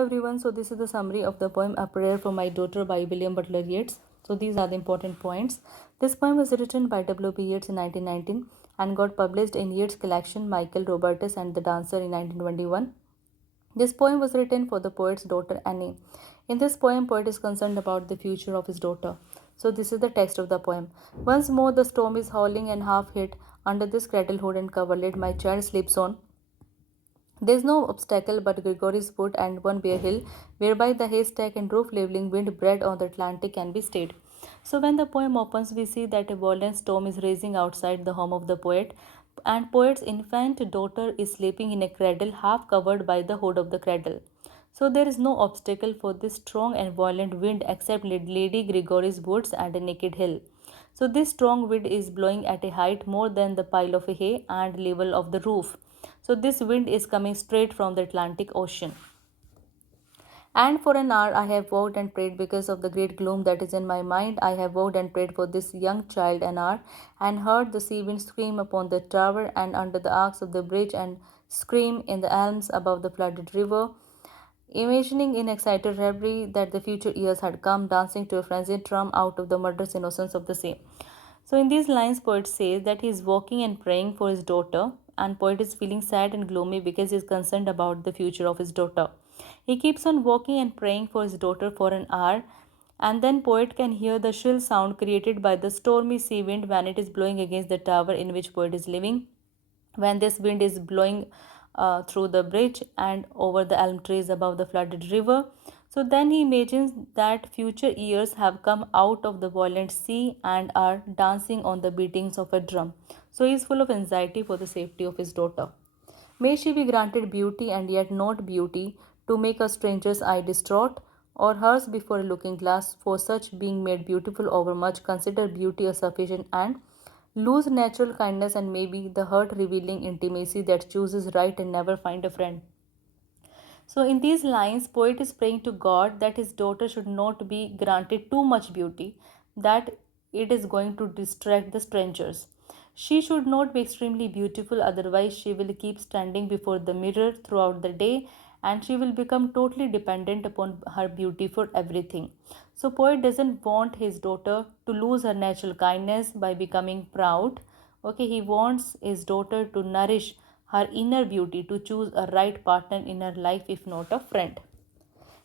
everyone. So this is the summary of the poem A Prayer for My Daughter by William Butler Yeats. So these are the important points. This poem was written by W.B. Yeats in 1919 and got published in Yeats' collection Michael Robertus and the Dancer in 1921. This poem was written for the poet's daughter Annie. In this poem, poet is concerned about the future of his daughter. So this is the text of the poem. Once more the storm is howling and half hid under this cradle hood and coverlid my child sleeps on. There is no obstacle but Gregory's Wood and one bare hill, whereby the haystack and roof leveling wind bred on the Atlantic can be stayed. So when the poem opens, we see that a violent storm is raging outside the home of the poet, and poet's infant daughter is sleeping in a cradle half covered by the hood of the cradle. So there is no obstacle for this strong and violent wind except Lady Gregory's woods and a naked hill. So this strong wind is blowing at a height more than the pile of hay and level of the roof. So this wind is coming straight from the Atlantic Ocean. And for an hour I have vowed and prayed because of the great gloom that is in my mind. I have vowed and prayed for this young child an hour, and heard the sea wind scream upon the tower and under the arcs of the bridge, and scream in the elms above the flooded river, imagining in excited reverie that the future years had come, dancing to a frenzied drum out of the murderous innocence of the sea. So in these lines, poet says that he is walking and praying for his daughter, and poet is feeling sad and gloomy because he is concerned about the future of his daughter. He keeps on walking and praying for his daughter for an hour, and then poet can hear the shrill sound created by the stormy sea wind when it is blowing against the tower in which poet is living. When this wind is blowing through the bridge and over the elm trees above the flooded river, so then he imagines that future years have come out of the violent sea and are dancing on the beatings of a drum. So he is full of anxiety for the safety of his daughter. May she be granted beauty and yet not beauty, to make a stranger's eye distraught, or hers before a looking glass, for such being made beautiful overmuch, consider beauty a sufficient and lose natural kindness and maybe the hurt revealing intimacy that chooses right and never find a friend. So in these lines, poet is praying to God that his daughter should not be granted too much beauty, that it is going to distract the strangers. She should not be extremely beautiful, otherwise she will keep standing before the mirror throughout the day and she will become totally dependent upon her beauty for everything. So poet doesn't want his daughter to lose her natural kindness by becoming proud. Okay, he wants his daughter to nourish her inner beauty, to choose a right partner in her life if not a friend.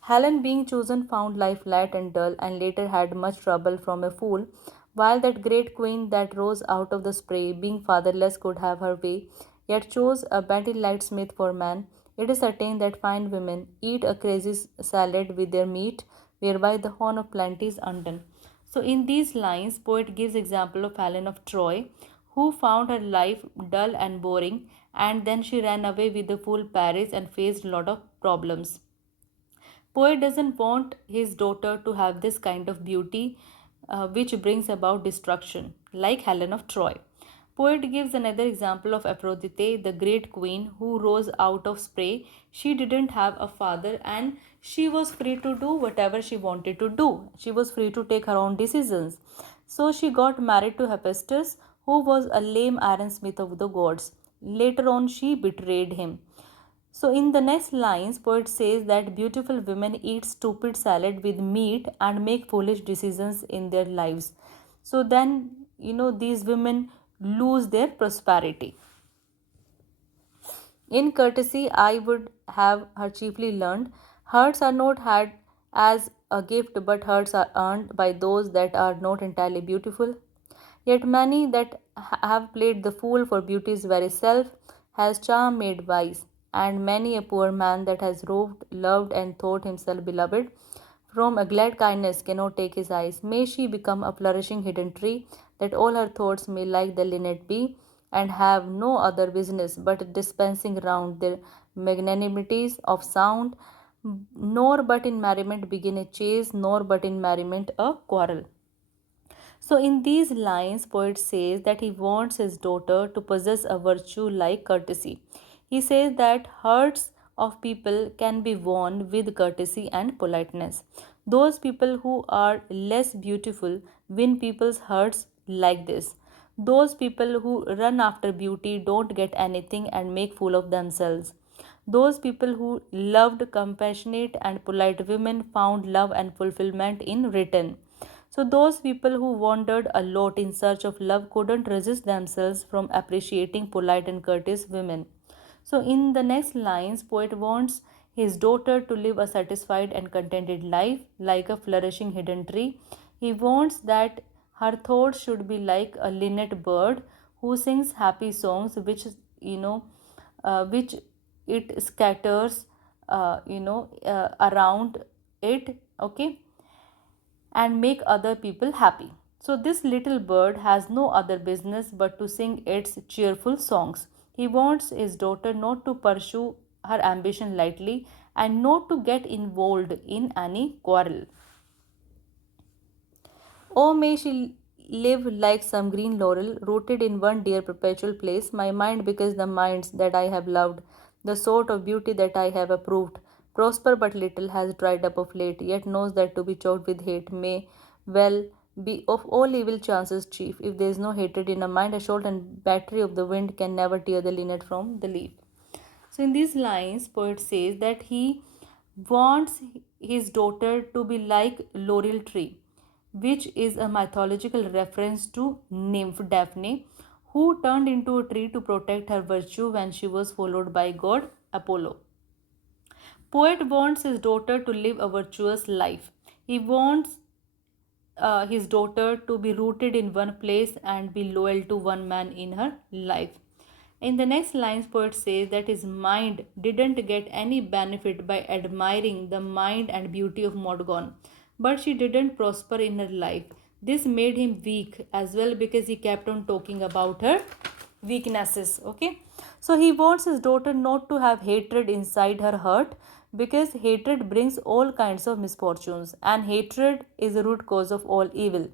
Helen, being chosen, found life flat and dull, and later had much trouble from a fool, while that great queen that rose out of the spray, being fatherless, could have her way, yet chose a bandit smith for man. It is certain that fine women eat a crazy salad with their meat, whereby the horn of plenty is undone. So in these lines, poet gives example of Helen of Troy, who found her life dull and boring, and then she ran away with the fool Paris and faced a lot of problems. Poet doesn't want his daughter to have this kind of beauty which brings about destruction, like Helen of Troy. Poet gives another example of Aphrodite, the great queen who rose out of spray. She didn't have a father and she was free to do whatever she wanted to do. She was free to take her own decisions. So she got married to Hephaestus, who was a lame ironsmith of the gods. Later on, she betrayed him. So, in the next lines, poet says that beautiful women eat stupid salad with meat and make foolish decisions in their lives. So, then, these women lose their prosperity. In courtesy, I would have her chiefly learned. Hearts are not had as a gift, but hearts are earned by those that are not entirely beautiful. Yet many that have played the fool for beauty's very self has charm made wise, and many a poor man that has roved, loved, and thought himself beloved, from a glad kindness cannot take his eyes. May she become a flourishing hidden tree, that all her thoughts may like the linnet be, and have no other business but dispensing round their magnanimities of sound, nor but in merriment begin a chase, nor but in merriment a quarrel. So, in these lines, poet says that he wants his daughter to possess a virtue like courtesy. He says that hearts of people can be won with courtesy and politeness. Those people who are less beautiful win people's hearts like this. Those people who run after beauty don't get anything and make fool of themselves. Those people who loved compassionate and polite women found love and fulfillment in return. So, those people who wandered a lot in search of love couldn't resist themselves from appreciating polite and courteous women. So, in the next lines, poet wants his daughter to live a satisfied and contented life like a flourishing hidden tree. He wants that her thoughts should be like a linnet bird who sings happy songs, you know, which it scatters, around it. Okay, and make other people happy. So, this little bird has no other business but to sing its cheerful songs. He wants his daughter not to pursue her ambition lightly and not to get involved in any quarrel. Oh, may she live like some green laurel, rooted in one dear perpetual place, my mind because the minds that I have loved, the sort of beauty that I have approved, prosper but little, has dried up of late, yet knows that to be choked with hate may well be of all evil chances chief. If there is no hatred in a mind, a shot and battery of the wind can never tear the linnet from the leaf. So in these lines, poet says that he wants his daughter to be like laurel tree, which is a mythological reference to nymph Daphne, who turned into a tree to protect her virtue when she was followed by god Apollo. Poet wants his daughter to live a virtuous life. He wants his daughter to be rooted in one place and be loyal to one man in her life. In the next lines, poet says that his mind didn't get any benefit by admiring the mind and beauty of Modgon, but she didn't prosper in her life. This made him weak as well because he kept on talking about her weaknesses. Okay, so he wants his daughter not to have hatred inside her heart because hatred brings all kinds of misfortunes and hatred is the root cause of all evil.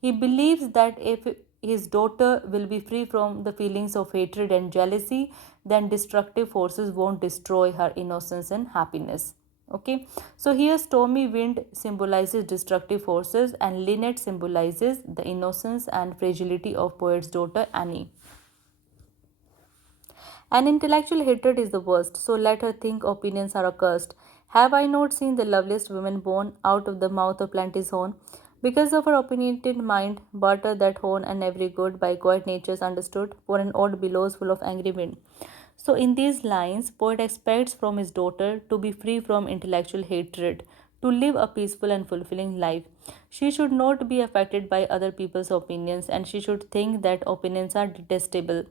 He believes that if his daughter will be free from the feelings of hatred and jealousy, then destructive forces won't destroy her innocence and happiness. Okay, so here stormy wind symbolizes destructive forces and linnet symbolizes the innocence and fragility of poet's daughter Annie. An intellectual hatred is the worst, so let her think opinions are accursed. Have I not seen the loveliest woman born out of the mouth of plenty's horn? Because of her opinionated mind, barter that horn and every good by quiet natures understood, for an odd billows full of angry wind. So in these lines, poet expects from his daughter to be free from intellectual hatred, to live a peaceful and fulfilling life. She should not be affected by other people's opinions and she should think that opinions are detestable.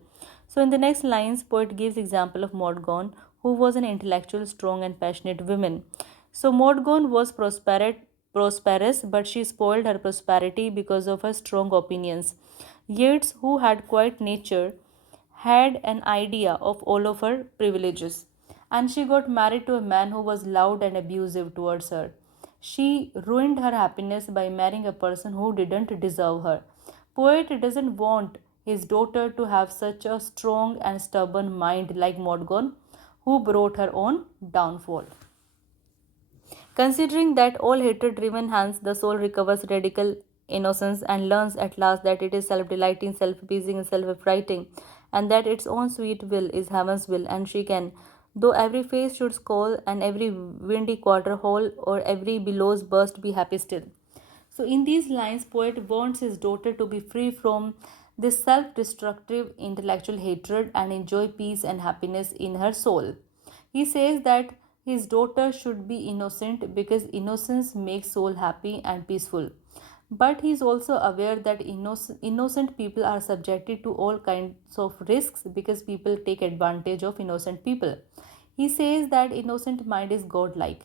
So in the next lines, poet gives example of Modgon, who was an intellectual, strong and passionate woman. So Modgon was prosperous, but she spoiled her prosperity because of her strong opinions. Yeats, who had quiet nature, had an idea of all of her privileges, and she got married to a man who was loud and abusive towards her. She ruined her happiness by marrying a person who didn't deserve her. Poet doesn't want his daughter to have such a strong and stubborn mind like Modgon, who brought her own downfall. Considering that all hatred driven hence the soul recovers radical innocence and learns at last that it is self delighting, self appeasing, and self affrighting, and that its own sweet will is heaven's will, and she can, though every face should scowl and every windy quarter hole or every billows burst, be happy still. So, in these lines, poet wants his daughter to be free from this self-destructive intellectual hatred and enjoy peace and happiness in her soul. He says that his daughter should be innocent because innocence makes soul happy and peaceful. But he is also aware that innocent people are subjected to all kinds of risks because people take advantage of innocent people. He says that innocent mind is godlike.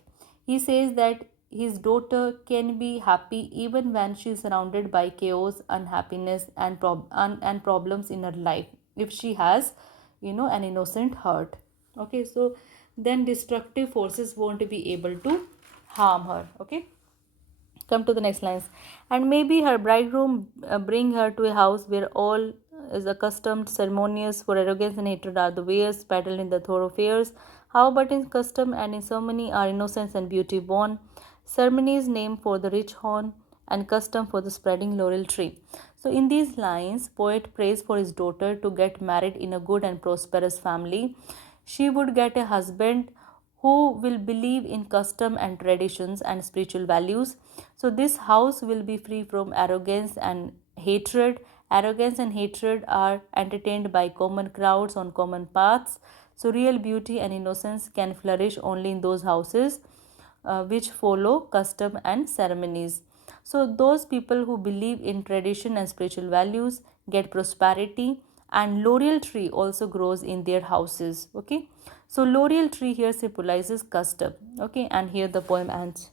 He says that his daughter can be happy even when she is surrounded by chaos, unhappiness, and problems in her life if she has, an innocent heart. Okay, so then destructive forces won't be able to harm her. Okay, come to the next lines. And maybe her bridegroom bring her to a house where all is accustomed, ceremonious, for arrogance and hatred are the ways, battled in the thoroughfares. How but in custom and in ceremony are innocence and beauty born. Ceremony is name for the rich horn and custom for the spreading laurel tree. So in these lines, poet prays for his daughter to get married in a good and prosperous family. She would get a husband who will believe in custom and traditions and spiritual values. So this house will be free from arrogance and hatred. Arrogance and hatred are entertained by common crowds on common paths. So real beauty and innocence can flourish only in those houses which follow custom and ceremonies. So those people who believe in tradition and spiritual values get prosperity, and laurel tree also grows in their houses. Okay, so laurel tree here symbolizes custom. Okay, and here the poem ends.